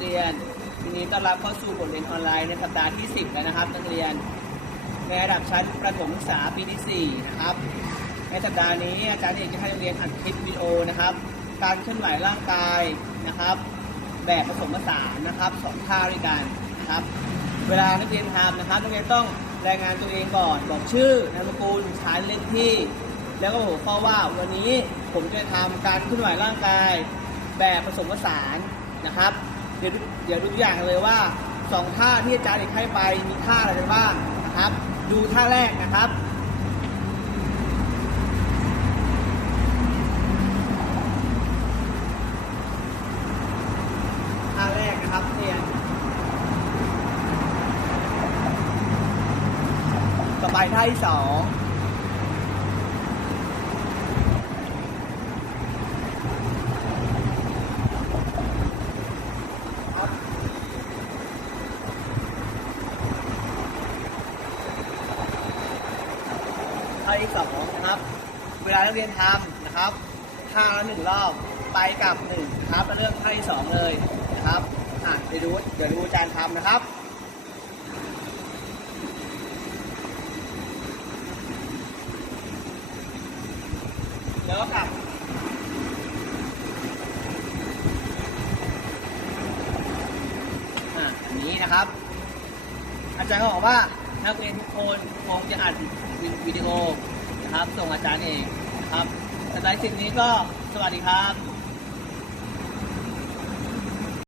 ต้อนรับเข้าสู่บทเรียนออนไลน์ในสัปดาห์ที่ 10 แล้วนะครับ นักเรียนในระดับชั้นประถมศึกษาปีที่4นะครับ ในสัปดาห์นี้อาจารย์เอกจะให้นักเรียนอัดคลิปวิดีโอนะครับ การเคลื่อนไหวร่างกายนะครับ แบบผสมผสานนะครับสองท่าด้วยกันนะครับเวลานักเรียนทำนะครับนักเรียนต้องรายงานตัวเองก่อนบอกชื่อนามสกุลชั้นเลขที่ แล้วก็หัวข้อว่าวันนี้ผมจะทำการเคลื่อนไหวร่างกายแบบผสมผสานนะครับ เดี๋ยวดูเดี๋ยวดูตัวอย่างกันเลยว่าสองท่าที่อาจารย์เอกให้ไปมีท่าอะไรกันบ้างนะครับ ดูท่าแรกนะครับท่าแรกนะครับเรียนต่อไปท่าที่สอง ท่าที่สองนะครับ เวลานักเรียนทำนะครับท่าละหนึ่งรอบไปกลับหนึ่งครับแล้วเริ่มท่าที่สองเลยนะครับอะไปดูเดี๋ยวดูอาจารย์ทำนะครับแล้วก็กลับอะอันนี้นะครับ อาจารย์ก็บอกว่า นักเรียนทุกคนคงจะอัดวิดีโอนะครับส่งอาจารย์เองนะครับสำหรับคลิปนี้ก็สวัสดีครับ